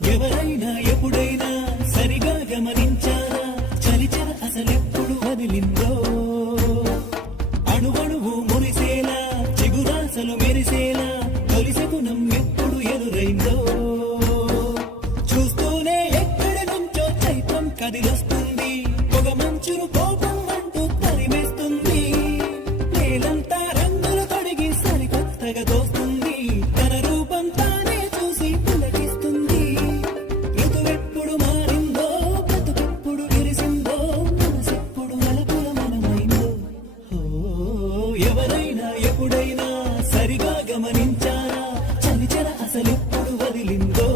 ఎవరైనా ఎప్పుడైనా సరిగా గమనించారా చలిచల అసలెప్పుడు వదిలిందో అణువణువు మురిసేలా చిగురాసలు మెరిసేలా తొలిసగుణం ఎప్పుడు ఎదురైందో చూస్తూనే ఎక్కడి నుంచో చైత్రం కదిలొస్తుంది పొగ మంచును కోపం అంటూ తరిమేస్తుంది నేలంతా రంగులు తొడిగి సరికొత్తగా దోస్తుంది తన రూపం తానే చూసి పులకిస్తుంది ఋతువెప్పుడు మారిందో బ్రతుకెప్పుడు విరిసిందో మనసెప్పుడు అలపుల మనమైందో ఎవరైనా ఎప్పుడైనా సరిగా గమనించారా చలిచల అసలెప్పుడు వదిలిందో